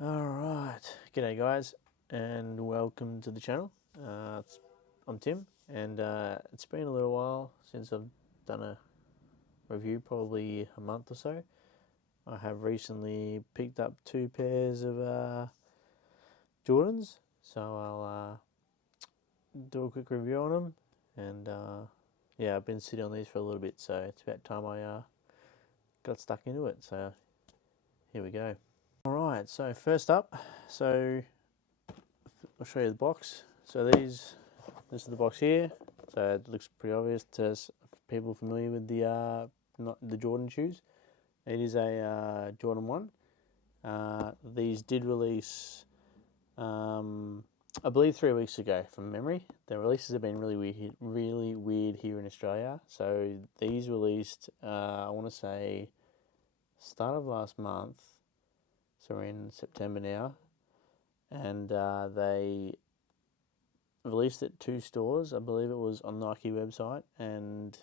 Alright, g'day guys, and welcome to the channel. I'm Tim, and it's been a little while since I've done a review, probably a month or so. I have recently picked up 2 pairs of Jordans, so I'll do a quick review on them. And yeah, I've been sitting on these for a little bit, so it's about time I got stuck into it. So here we go. Alright, so first up, I'll show you the box. So this is the box here. So it looks pretty obvious to people familiar with not the Jordan shoes. It is a Jordan 1. These did release, I believe 3 weeks ago from memory. The releases have been really weird here in Australia. So these released, I want to say, start of last month. So we're in September now. And they released at 2 stores. I believe it was on Nike website and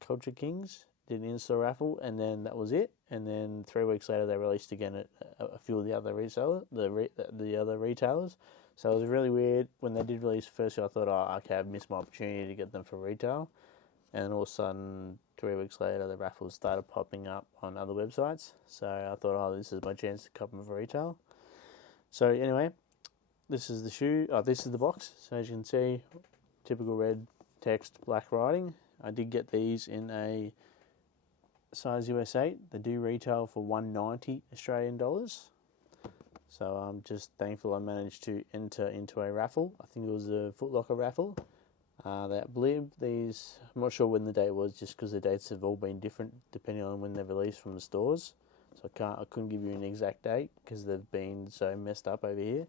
Culture Kings did an in-store raffle, and then that was it. And then 3 weeks later, they released again at a few of the other other retailers. So it was really weird when they did release. Firstly, I thought, oh, okay, I've missed my opportunity to get them for retail. And then all of a sudden, 3 weeks later, the raffles started popping up on other websites. So I thought, oh, this is my chance to cop them for retail. So anyway, this is the shoe. This is the box. So as you can see, typical red text, black writing. I did get these in a size US8. They do retail for $190 Australian dollars. So I'm just thankful I managed to enter into a raffle. I think it was a Foot Locker raffle. I believe these, I'm not sure when the date was, just because the dates have all been different depending on when they're released from the stores. So I couldn't give you an exact date because they've been so messed up over here.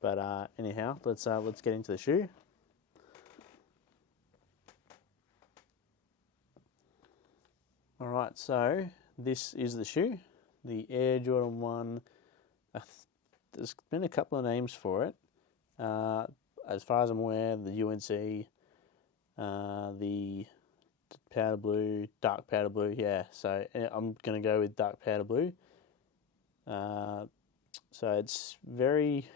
But anyhow, let's get into the shoe. All right, so this is the shoe, the Air Jordan 1. There's been a couple of names for it. As far as I'm aware, the UNC, the powder blue, dark powder blue, yeah. So I'm going to go with dark powder blue. So it's very,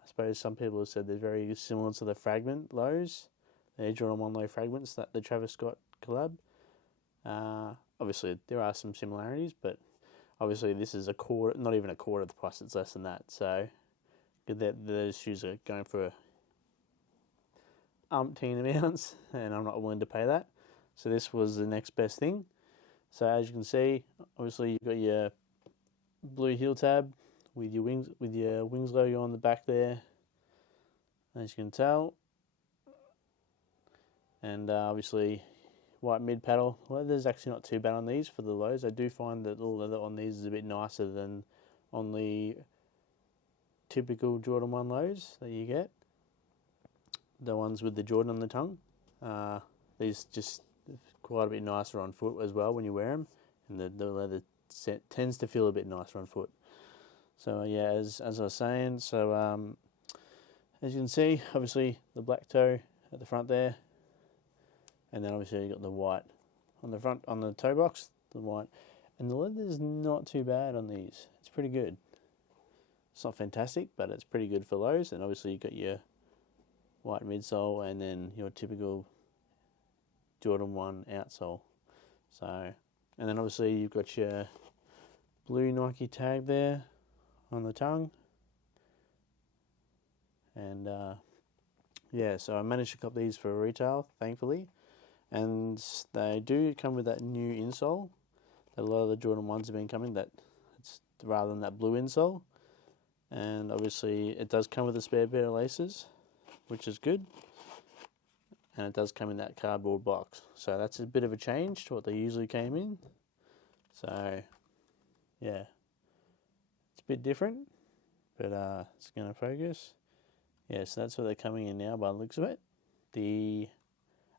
I suppose some people have said they're very similar to the Fragment lows, the Air Jordan 1 low fragments, that the Travis Scott collab. Obviously, there are some similarities, but obviously this is a quarter, not even a quarter of the price, it's less than that. So good that those shoes are going for umpteen amounts, and I'm not willing to pay that. So this was the next best thing. So as you can see, obviously you've got your blue heel tab with your wings logo on the back there, as you can tell, and obviously white mid paddle. Leather's actually not too bad on these for the lows. I do find that the leather on these is a bit nicer than on the typical Jordan 1 lows that you get, the ones with the Jordan on the tongue. These just quite a bit nicer on foot as well when you wear them, and the leather tends to feel a bit nicer on foot. So yeah, as I was saying, so as you can see, obviously the black toe at the front there, and then obviously you got the white on the front, on the toe box, the white, and the leather is not too bad on these. It's pretty good. It's not fantastic, but it's pretty good for lows. And obviously you got your white midsole and then your typical Jordan 1 outsole. So, and then obviously you've got your blue Nike tag there on the tongue. And yeah, so I managed to cop these for retail, thankfully. And they do come with that new insole that a lot of the Jordan 1s have been coming, that it's rather than that blue insole. And obviously it does come with a spare pair of laces, which is good. And it does come in that cardboard box. So that's a bit of a change to what they usually came in. So yeah, it's a bit different, but it's going to focus. Yeah, so that's what they're coming in now by the looks of it. The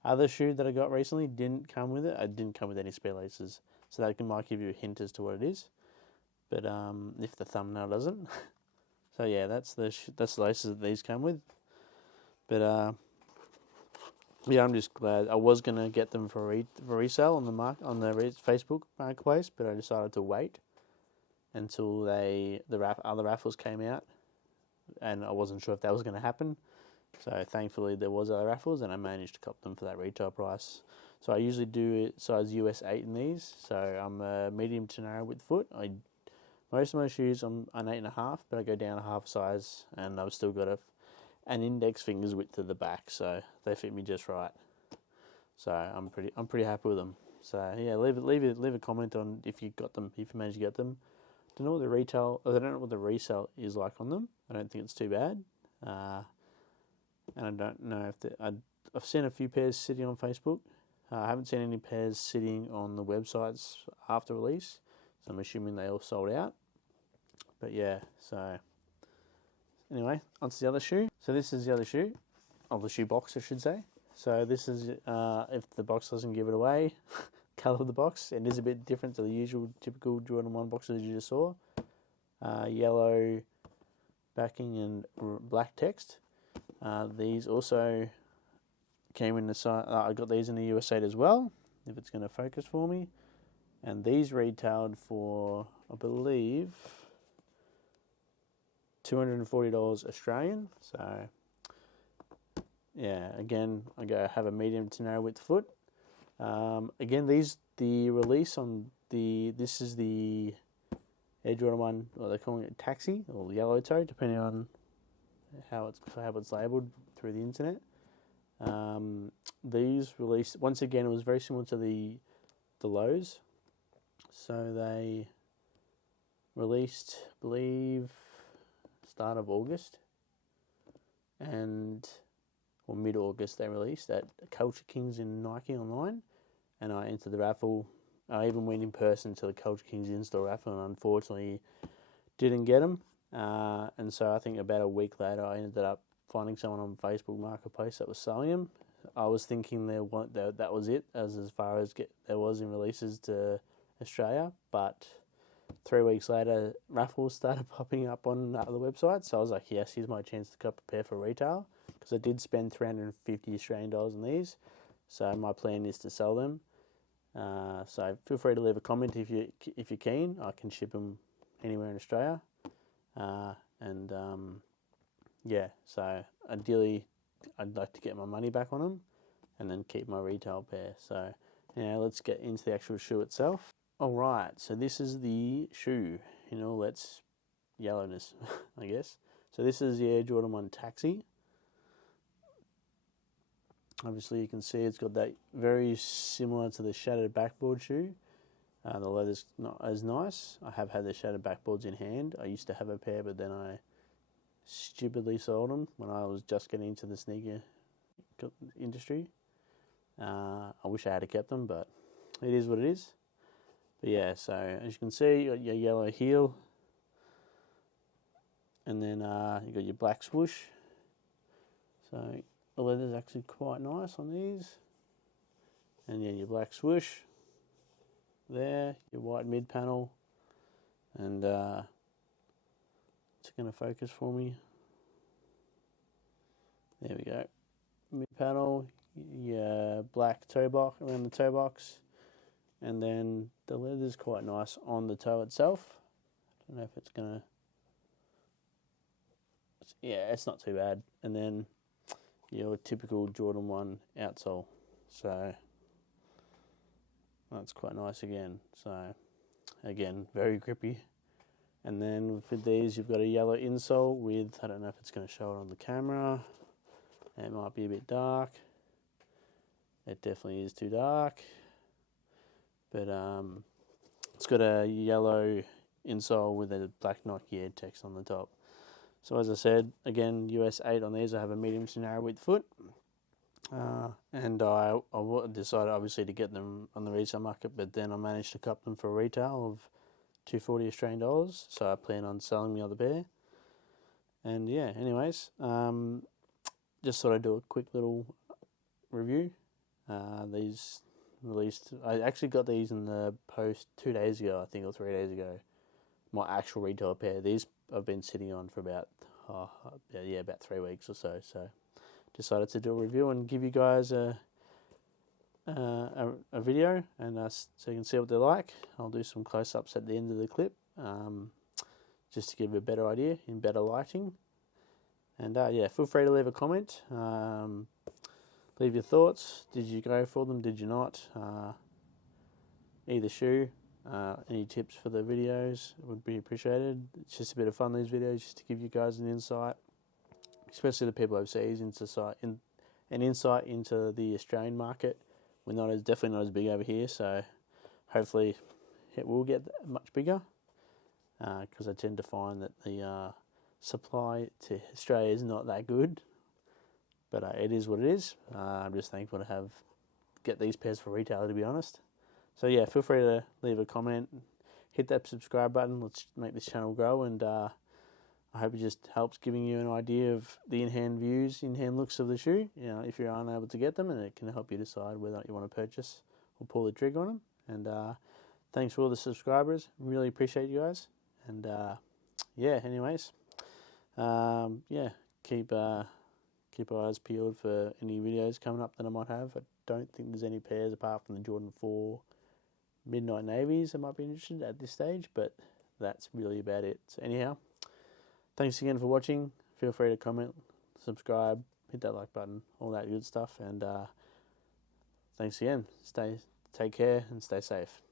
other shoe that I got recently didn't come with it. I didn't come with any spare laces. So that might give you a hint as to what it is. But if the thumbnail doesn't. So yeah, that's the laces that these come with. But yeah, I'm just glad. I was gonna get them for resale on the Facebook marketplace, but I decided to wait until other raffles came out, and I wasn't sure if that was going to happen. So thankfully there was other raffles, and I managed to cop them for that retail price. So I usually do size US 8 in these. So I'm a medium to narrow width foot. Most of my shoes I'm an 8.5, but I go down a half size, and I've still got an index finger's width to the back, so they fit me just right. So I'm pretty happy with them. So yeah, leave a comment on if you got them, if you managed to get them. I don't know what the resale is like on them. I don't think it's too bad. And I don't know if I've seen a few pairs sitting on Facebook. I haven't seen any pairs sitting on the websites after release, so I'm assuming they all sold out. But yeah, so anyway, onto the other shoe. So this is the other shoe, of the shoe box, I should say. So this is, if the box doesn't give it away, colour of the box. It is a bit different to the usual typical Jordan 1 boxes you just saw. Yellow backing and black text. These also came in the size. I got these in the US 8 as well, if it's going to focus for me. And these retailed for, I believe, $240 Australian. So yeah, again, I have a medium to narrow width foot. Again, the release on this is the Air Jordan 1, well, they're calling it Taxi or Yellow Toe, depending on how it's labelled through the internet. These released, once again, it was very similar to the lows. So they released, I believe, start of August, or mid-August they released at Culture Kings in Nike online, and I entered the raffle. I even went in person to the Culture Kings in-store raffle, and unfortunately didn't get them. And so I think about a week later, I ended up finding someone on Facebook Marketplace that was selling them. I was thinking that was it as far as there was in releases to Australia, but 3 weeks later, raffles started popping up on other websites. So I was like, yes, here's my chance to cop a pair for retail, because I did spend $350 Australian on these. So my plan is to sell them. So feel free to leave a comment if you're keen. I can ship them anywhere in Australia. Yeah, so ideally I'd like to get my money back on them and then keep my retail pair. So now let's get into the actual shoe itself. Alright, so this is the shoe in all its yellowness, I guess. So this is the Air Jordan 1 Taxi. Obviously you can see it's got that very similar to the shattered backboard shoe. The leather's not as nice. I have had the shattered backboards in hand. I used to have a pair, but then I stupidly sold them when I was just getting into the sneaker industry. I wish I had kept them, but it is what it is. But yeah, so as you can see, you got your yellow heel, and then you got your black swoosh. So the leather's actually quite nice on these. And yeah, your black swoosh there, your white mid panel, and it's going to focus for me. There we go. Mid panel, your black toe box around the toe box, and then the leather's quite nice on the toe itself. I don't know if it's going to... Yeah, it's not too bad. And then your typical Jordan 1 outsole. So that's quite nice again. So again, very grippy. And then for these, you've got a yellow insole with, I don't know if it's going to show it on the camera. It might be a bit dark. It definitely is too dark. But it's got a yellow insole with a black Nike Air text on the top. So as I said, again, US 8 on these. I have a medium to narrow width foot. And I decided obviously to get them on the resale market, but then I managed to cop them for a retail of $240 Australian dollars. So I plan on selling the other pair. And yeah, anyways, just thought I'd do a quick little review. These released, I actually got these in the post 2 days ago, I think, or 3 days ago. My actual retail pair. These I've been sitting on for about 3 weeks or so. So decided to do a review and give you guys a video, and so you can see what they're like. I'll do some close-ups at the end of the clip, just to give a better idea in better lighting. And yeah, feel free to leave a comment. Leave your thoughts. Did you go for them? Did you not? Either shoe. Any tips for the videos would be appreciated. It's just a bit of fun, these videos, just to give you guys an insight, especially the people overseas, an insight into the Australian market. We're definitely not as big over here, so hopefully it will get much bigger, because I tend to find that the supply to Australia is not that good, but it is what it is. I'm just thankful to get these pairs for retailer, to be honest. So yeah, feel free to leave a comment, hit that subscribe button. Let's make this channel grow, and I hope it just helps giving you an idea of the in-hand views, in-hand looks of the shoe. You know, if you're unable to get them, and it can help you decide whether or not you want to purchase or pull the trigger on them. And thanks for all the subscribers. Really appreciate you guys. And yeah, anyways, yeah, keep eyes peeled for any videos coming up that I might have. I don't think there's any pairs apart from the Jordan 4 Midnight Navies I might be interested at this stage, but that's really about it. So anyhow, thanks again for watching. Feel free to comment, subscribe, hit that like button, all that good stuff. And thanks again. Take care and stay safe.